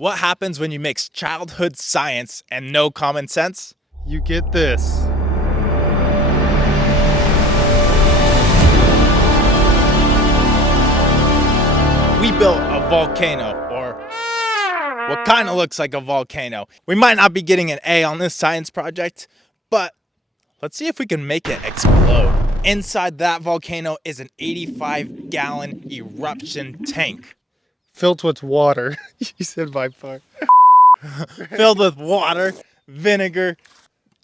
What happens when you mix childhood science and no common sense? You get this. We built a volcano, or what kind of looks like a volcano. We might not be getting an A on this science project, but let's see if we can make it explode. Inside that volcano is an 85-gallon eruption tank. Filled with water. You said my part. Filled with water, vinegar,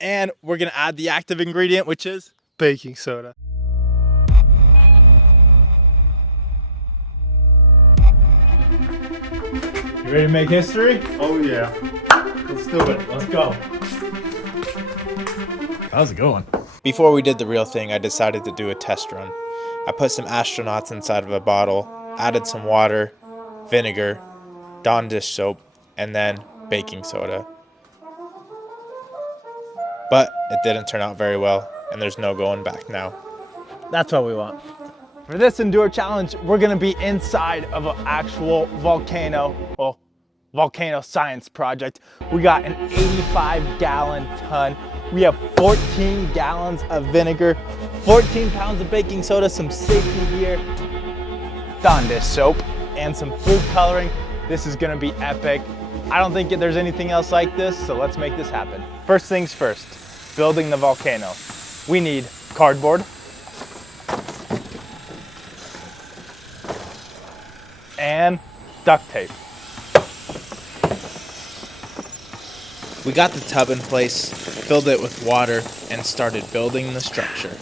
and we're gonna add the active ingredient, which is Baking soda. You ready to make history? Oh yeah. Let's do it. Let's go. How's it going? Before we did the real thing, I decided to do a test run. I put some astronauts inside of a bottle, added some water, vinegar, Dawn dish soap, and then baking soda. But it didn't turn out very well, and there's no going back now. That's what we want. For this Endure challenge, we're gonna be inside of an actual volcano, well, volcano science project. We got an 85-gallon ton. We have 14 gallons of vinegar, 14 pounds of baking soda, some safety gear, Dawn dish soap, and some food coloring. This is gonna be epic. I don't think there's anything else like this, so let's make this happen. First things first, building the volcano. We need cardboard, and duct tape. We got the tub in place, filled it with water, and started building the structure.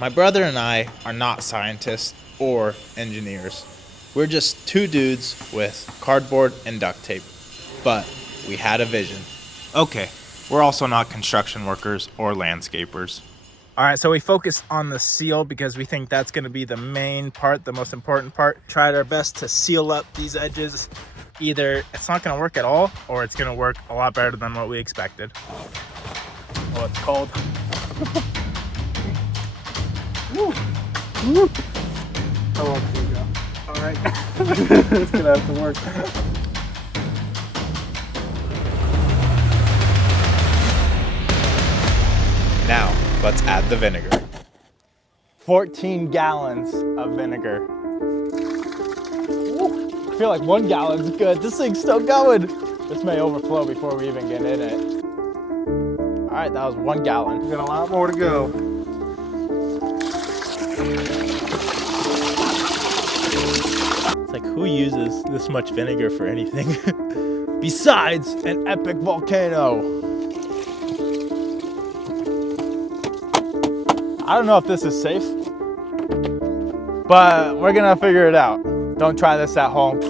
My brother and I are not scientists or engineers. We're just two dudes with cardboard and duct tape, but we had a vision. Okay, we're also not construction workers or landscapers. All right, so we focused on the seal because we think that's gonna be the main part, the most important part. Tried our best to seal up these edges. Either it's not gonna work at all, or it's gonna work a lot better than what we expected. Oh, it's cold. How long can you go? All right. It's gonna have to work. Now, let's add the vinegar. 14 gallons of vinegar. Ooh, I feel like 1 gallon's good. This thing's still going. This may overflow before we even get in it. All right, that was 1 gallon. We've got a lot more to go. It's like, who uses this much vinegar for anything? Besides an epic volcano. I don't know if this is safe, but we're gonna figure it out. Don't try this at home.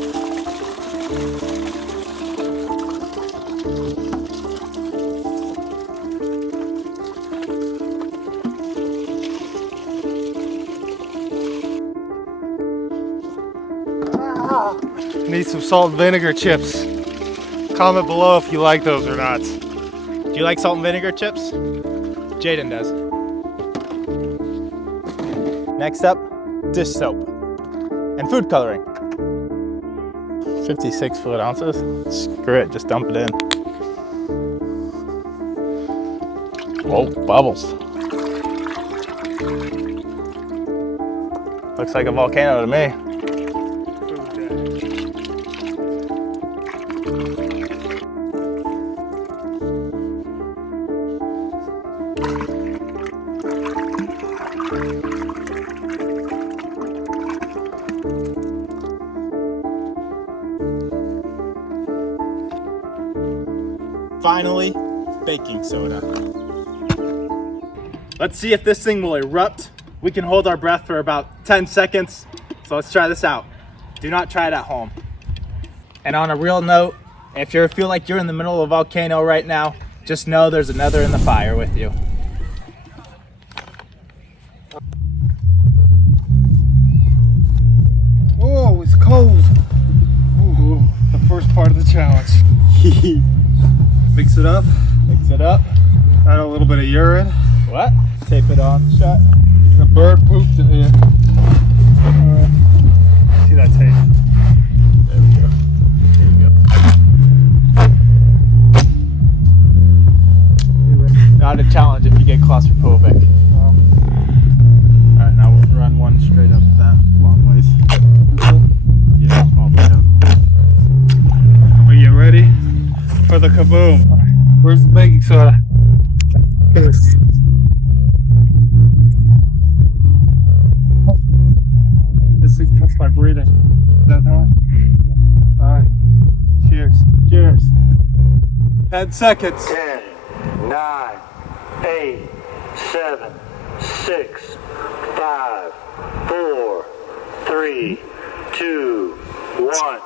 Need some salt and vinegar chips. Comment below if you like those or not. Do you like salt and vinegar chips? Jaden does. Next up, dish soap and food coloring. 56 fluid ounces. Screw it, just dump it in. Whoa, bubbles. Looks like a volcano to me. Finally, baking soda. Let's see if this thing will erupt. We can hold our breath for about 10 seconds. So let's try this out. Do not try it at home. And on a real note, if you feel like you're in the middle of a volcano right now, just know there's another in the fire with you. Whoa, it's cold. Ooh, the first part of the challenge. Mix it up. Mix it up. Add a little bit of urine. What? Tape it on shut. The bird pooped in here. All right. See that tape? There we go. Here we go. Kaboom. Where's the baking soda? Yes. This thing cuts my breathing. Is that how? Alright. Cheers. Cheers. 10 seconds. 10, 9, 8, 7, 6, 5, 4, 3, 2, 1.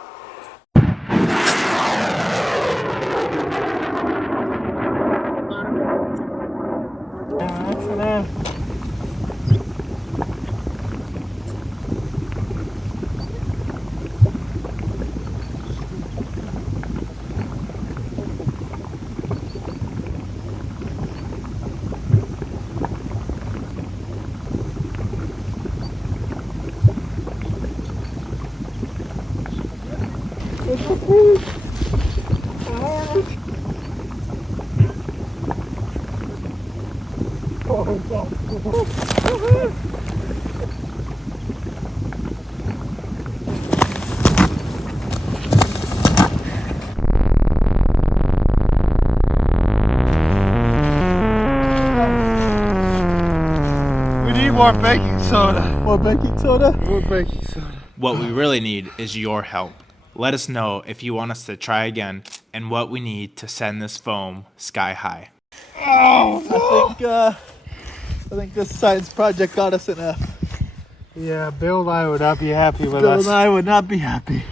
We need more baking soda. More baking soda? More baking soda. What we really need is your help. Let us know if you want us to try again and what we need to send this foam sky high. I think this science project got us an F. Yeah, Bill and I would not be happy with Bill us. and I would not be happy.